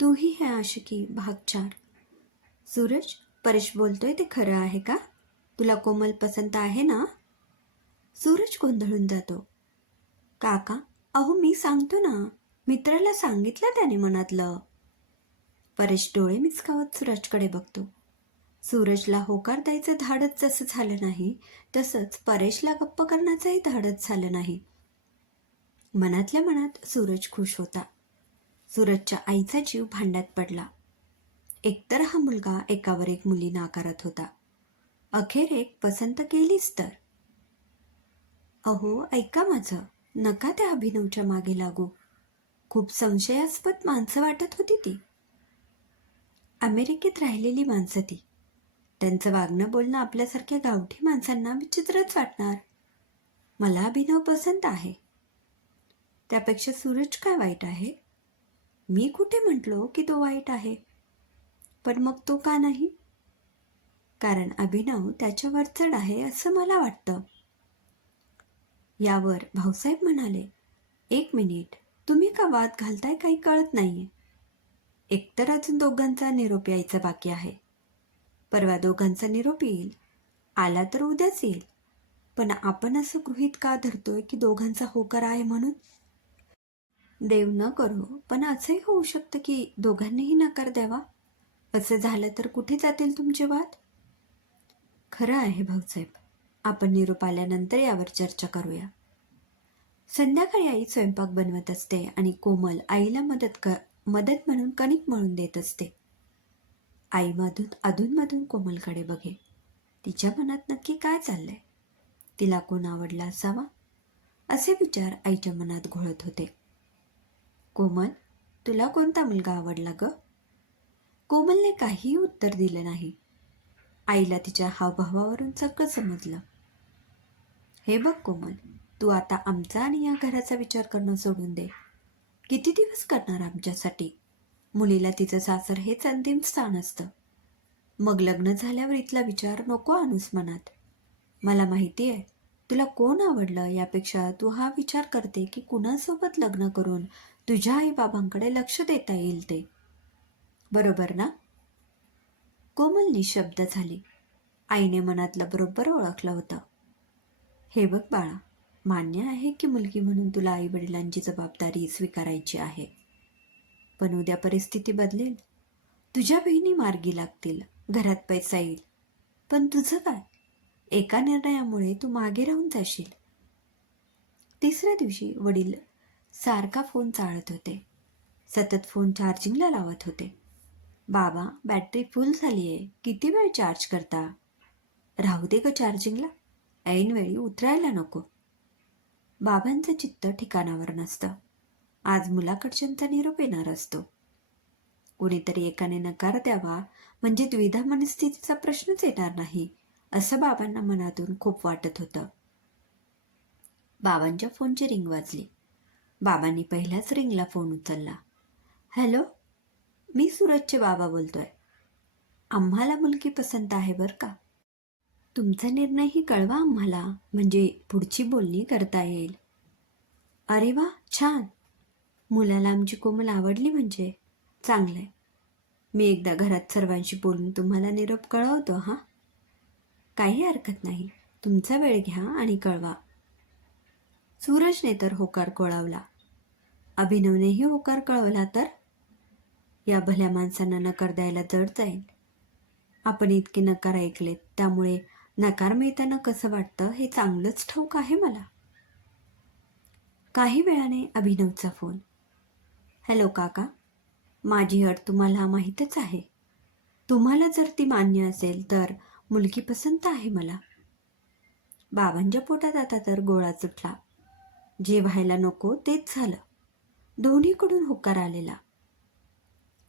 तूही है आशिकी भाग चार सूरज परेश बोलतोय ते खरं आहे का? तुला कोमल पसंत आहे ना? सूरज गोंधळून जातो. काका अहो मी सांगतो ना. मित्राला सांगितलं त्याने मनातलं. परेश डोळे मिचकावत सूरजकडे बघतो. सूरजला होकार द्यायचं धाडच जसं झालं नाही तसंच परेशला गप्प करण्याचंही धाडच झालं नाही. मनातल्या मनात सूरज खुश होता. सूरजच्या आईचा जीव भांड्यात पडला. एकतर हा मुलगा एकावर एक मुली नाकारत होता. अखेर एक पसंत केलीच तर. अहो ऐका माझं. नका त्या अभिनवच्या मागे लागू. खूप संशयास्पद माणसं वाटत होती ती. अमेरिकेत राहिलेली माणसं ती. त्यांचं वागणं बोलणं आपल्यासारख्या गावठी माणसांना विचित्रच वाटणार. मला अभिनव पसंत आहे. त्यापेक्षा सूरज काय वाईट आहे? मी कुठे म्हटलो की तो वाईट आहे? पण मग तो का नाही? कारण अभिनव त्याच्यावर चढ आहे असं मला वाटतं. यावर भाऊसाहेब म्हणाले एक मिनिट तुम्ही का वाद घालताय काही कळत नाहीये? एकतर अजून दोघांचा निरोप यायचा बाकी आहे. परवा दोघांचा निरोप येईल आला तर उद्याच येईल. पण आपण असं गृहीत का धरतोय की दोघांचा होकार आहे म्हणून? देव न करो पण असंही होऊ शकतं की दोघांनीही नकार द्यावा? असं झालं तर कुठे जातील तुमचे वाद? खरं आहे भाऊसाहेब. आपण निरोप आल्यानंतर यावर चर्चा करूया. संध्याकाळी आई स्वयंपाक बनवत असते आणि कोमल आईला मदत क मदत म्हणून कणिक म्हणून देत असते. आई मधून अधूनमधून कोमलकडे बघे. तिच्या मनात नक्की काय चाललंय? तिला कोण आवडला असावा? असे विचार आईच्या मनात घोळत होते. कोमल तुला कोणता मुलगा आवडला ग? कोमलने काहीही उत्तर दिलं नाही. आईला तिच्या हावभावावरून सगळं समजलं. हे बघ कोमल तू आता आमचा आणि या घराचा विचार करणं सोडून दे. किती दिवस करणार आमच्यासाठी? मुलीला तिचं सासर हेच अंतिम स्थान असतं. मग लग्न झाल्यावर इथला विचार नको आणूस मनात. मला माहिती आहे तुला कोण आवडलं यापेक्षा? तू हा विचार करते की कुणासोबत लग्न करून तुझ्या आईबाबांकडे लक्ष देता येईल ते. बरोबर ना? कोमल निशब्द झाली. आईने मनातलं बरोबर ओळखलं होतं. हे बघ बाळा मान्य आहे की मुलगी म्हणून तुला आई वडिलांची जबाबदारी स्वीकारायची आहे. पण उद्या परिस्थिती बदलेल. तुझ्या बहिणी मार्गी लागतील. घरात पैसा येईल. पण तुझं काय? एका निर्णयामुळे तू मागे राहून जाशील. तिसऱ्या दिवशी वडील सारखा फोन चाळत होते. सतत फोन चार्जिंगला लावत होते. बाबा बॅटरी फुल झाली आहे किती वेळ चार्ज करता? राहू दे ग चार्जिंगला. ऐनवेळी उतरायला नको. बाबांचं चित्त ठिकाणावर नसतं. आज मुलाकडच्यांचा निरोप येणार असतो. कोणीतरी एकाने नकार द्यावा म्हणजे द्विधा मनस्थितीचा प्रश्नच येणार नाही. असं बाबांना मनातून खूप वाटत होतं. बाबांच्या फोनची रिंग वाजली. बाबांनी पहिल्याच रिंगला फोन उचलला. हॅलो मी सूरजचे बाबा बोलतोय. आम्हाला मुलगी पसंत आहे बरं का? तुमचा निर्णयही कळवा आम्हाला म्हणजे पुढची बोलणी करता येईल. अरे वा छान. मुलाला आमची कोमल आवडली म्हणजे? चांगलं आहे मी एकदा घरात सर्वांशी बोलून तुम्हाला निरोप कळवतो हां? काही हरकत नाही. तुमचा वेळ घ्या आणि कळवा. सूरजने तर होकार कळवला. अभिनवनेही होकार कळवला तर? या भल्या माणसांना नकार द्यायला जड जाईल. आपण इतके नकार ऐकलेत त्यामुळे नकार मिळताना कसं वाटतं हे चांगलंच ठाऊक आहे मला. काही वेळाने अभिनवचा फोन. हॅलो काका माझी अट तुम्हाला माहीतच आहे. तुम्हाला जर ती मान्य असेल तर मुलगी पसंत आहे मला. बाबांच्या पोटात आता तर गोळा चुटला जे व्हायला नको तेच झालं. दोन्हीकडून होकार आलेला.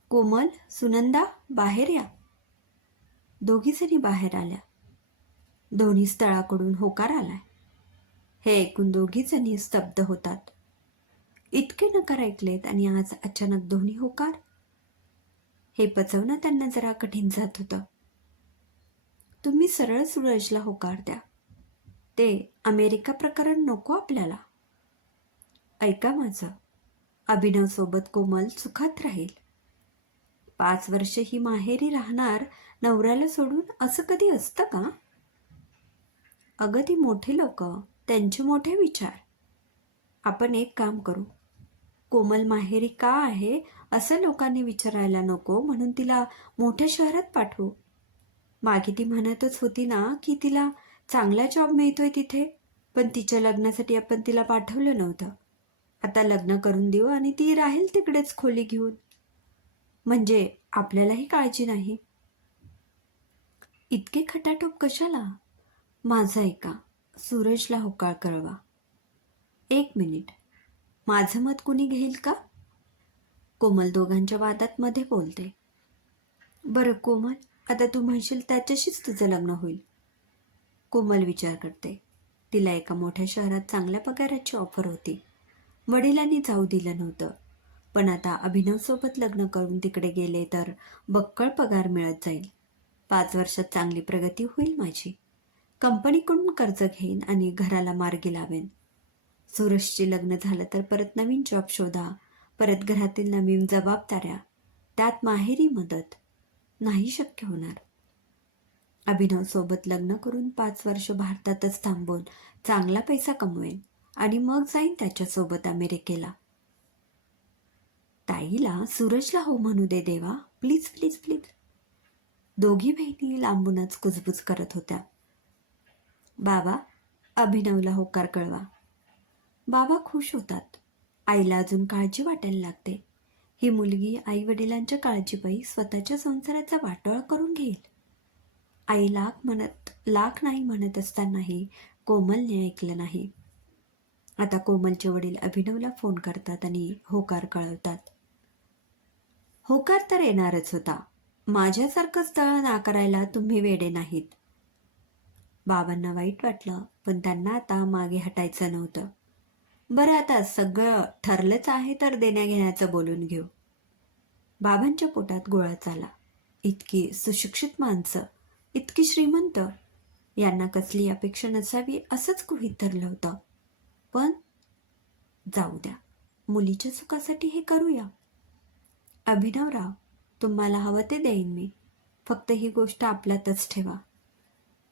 कोमल सुनंदा बाहेर या. दोघीजणी बाहेर आल्या. दोन्ही स्थळाकडून होकार आलाय. हे ऐकून दोघीजणी स्तब्ध होतात. इतके नकार ऐकलेत आणि आज अचानक दोन्ही होकार. हे पचवणं त्यांना जरा कठीण जात होतं. तुम्ही सरळ सूरजला होकार द्या. ते अमेरिका प्रकरण नको आपल्याला. ऐका माझं. अभिनवसोबत कोमल सुखात राहील. पाच वर्ष ही माहेरी राहणार नवऱ्याला सोडून असं कधी असतं का? अगं ती मोठी लोक त्यांचे मोठे विचार. आपण एक काम करू. कोमल माहेरी का आहे असं लोकांनी विचारायला नको म्हणून तिला मोठ्या शहरात पाठवू. मागे ती म्हणतच होती ना की तिला चांगला जॉब मिळतोय तिथे पण तिच्या लग्नासाठी आपण तिला पाठवलं नव्हतं. आता लग्न करून देऊ आणि ती राहील तिकडेच खोली घेऊन. म्हणजे आपल्यालाही काळजी नाही. इतके खटाटोप कशाला? माझं ऐका सूरजला होकाळ कळवा एक मिनिट. माझं मत कुणी घेईल का? कोमल दोघांच्या वादात मध्ये बोलते. बरं कोमल आता तू म्हणशील त्याच्याशीच तुझं लग्न होईल. कोमल विचार करते. तिला एका मोठ्या शहरात चांगल्या पगाराची ऑफर होती. वडिलांनी जाऊ दिलं नव्हतं. पण आता अभिनवसोबत लग्न करून तिकडे गेले तर बक्कळ पगार मिळत जाईल. पाच वर्षात चांगली प्रगती होईल माझी. कंपनीकडून कर्ज घेईन आणि घराला मार्गी लावेन. सुरजचे लग्न झालं तर परत नवीन जॉब शोधा. परत घरातील नवीन जबाबदाऱ्या. त्यात माहेरी मदत. नाही शक्य होणार. अभिनव सोबत लग्न करून पाच वर्ष भारतातच थांबून चांगला पैसा कमवेन आणि मग जाईन त्याच्यासोबत अमेरिकेला. ताईला सूरजला हो म्हणू दे देवा. Please please please. दोघी बहिणी लांबूनच कुजबुज करत होत्या. बाबा अभिनवला होकार कळवा. बाबा खुश होतात. आईला अजून काळजी वाटायला लागते. ही मुलगी आई वडिलांच्या काळजीपायी स्वतःच्या संसाराचा वाटोळा करून घेईल. आई लाख म्हणत लाख नाही म्हणत असतानाही कोमलने ऐकलं नाही. आता कोमलचे वडील अभिनवला फोन करतात आणि होकार कळवतात. होकार तर येणारच होता. माझ्यासारखंच स्थळ नाकारायला तुम्ही वेडे नाहीत. बाबांना वाईट वाटलं पण त्यांना आता मागे हटायचं नव्हतं. बरं आता सगळं ठरलंच आहे तर देण्याघेण्याचं बोलून घेऊ. बाबांच्या पोटात गोळा चाला इतकी सुशिक्षित माणसं इतकी श्रीमंत यांना कसली अपेक्षा नसावी असंच गृहित धरलं होतं. पण जाऊ द्या मुलीच्या सुखासाठी हे करूया. अभिनवराव तुम्हाला हवं ते देईन मी. फक्त ही गोष्ट आपल्यातच ठेवा.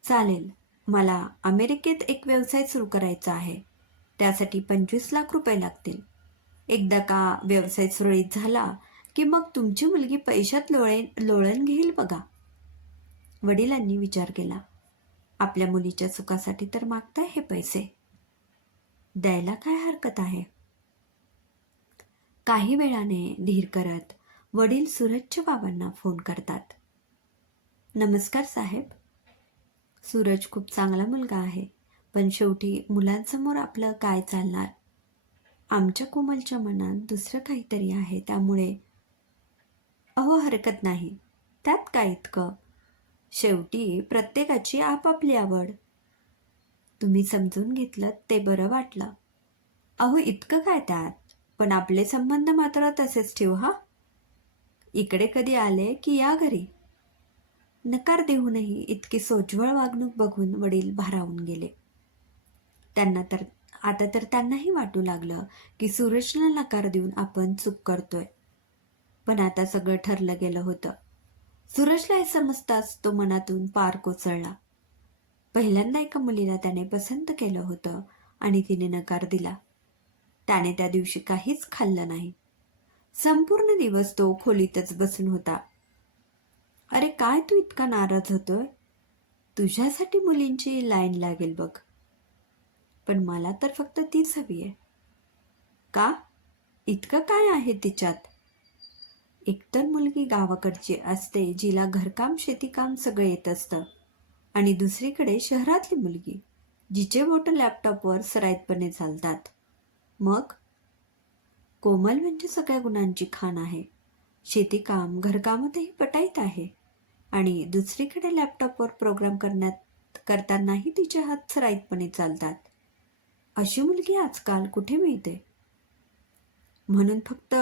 चालेल मला अमेरिकेत एक व्यवसाय सुरू करायचा आहे. त्यासाठी पंचवीस लाख रुपये लागतील. एकदा का व्यवसाय सुरळीत झाला की मग तुमची मुलगी पैशात लोळे लोळण घेईल बघा. वडिलांनी विचार केला. आपल्या मुलीच्या सुखासाठी तर मागताय हे पैसे. द्यायला काय हरकत आहे? काही वेळाने धीर करत वडील सूरजच्या बाबांना फोन करतात. नमस्कार साहेब. सूरज खूप चांगला मुलगा आहे. पण शेवटी मुलांसमोर आपलं काय चालणार? आमच्या कोमलच्या मनात दुसरं काहीतरी आहे त्यामुळे अहो हरकत नाही. त्यात काय इतकं? शेवटी प्रत्येकाची आपापली आवड. तुम्ही समजून घेतलं ते बरं वाटलं. अहो इतकं काय त्यात? पण आपले संबंध मात्र तसेच ठेवू हा? इकडे कधी आले की या घरी? नकार देऊनही इतकी सोज्वळ वागणूक बघून वडील भारावून गेले. त्यांना तर आता तर त्यांनाही वाटू लागलं की सूरजला नकार देऊन आपण चूक करतोय. पण आता सगळं ठरलं गेलं होतं. सूरजला हे समजताच तो मनातून पार कोसळला. पहिल्यांदा एका मुलीला त्याने पसंत केलं होतं आणि तिने नकार दिला. त्याने त्या दिवशी काहीच खाल्लं नाही. संपूर्ण दिवस तो खोलीतच बसून होता. अरे काय तू इतका नाराज होतोय? तुझ्यासाठी मुलींची लाईन लागेल बघ. पण मला तर फक्त तीच हवी आहे. का? इतकं काय आहे तिच्यात? एकतर मुलगी गावाकडची असते जिला घरकाम शेतीकाम सगळं येत असतं. आणि दुसरीकडे शहरातली मुलगी जिचे बोट लॅपटॉपवर सराईतपणे चालतात. मग? कोमल म्हणजे सगळ्या गुणांची खाण आहे. शेतीकाम घरकामातही पटाईत आहे. आणि दुसरीकडे लॅपटॉपवर प्रोग्राम करण्यात करतानाही तिचे हात सराईतपणे चालतात. अशी मुलगी आजकाल कुठे मिळते? म्हणून फक्त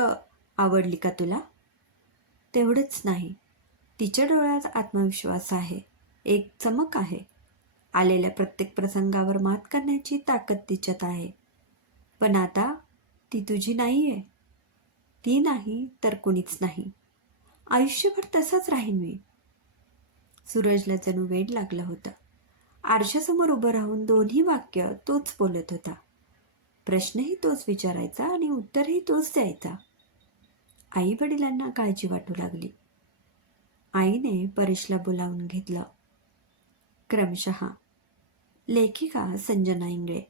आवडली का तुला? तेवढंच नाही. तिच्या डोळ्यात आत्मविश्वास आहे. एक चमक आहे. आलेल्या प्रत्येक प्रसंगावर मात करण्याची ताकद तिच्यात आहे. पण आता ती तुझी नाही आहे ती नाही तर कुणीच नाही. आयुष्यभर तसाच राहीन मी. सूरजला जणू वेड लागलं होतं. आरशासमोर उभं राहून दोन्ही वाक्य तोच बोलत होता. प्रश्नही तोच विचारायचा आणि उत्तरही तोच द्यायचा. आई वडिलांना काळजी वाटू लागली. आईने परेशला बोलावून घेतलं. क्रमशः लेखिका संजना इंगळे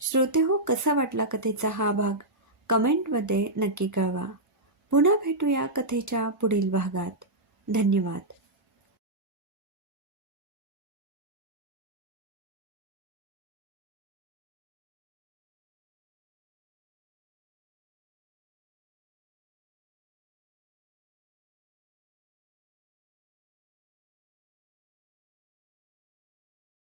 श्रोते हो कसा वाटला कथेचा हा भाग? कमेंटमध्ये नक्की कळवा. पुन्हा भेटूया कथेच्या पुढील भागात. धन्यवाद.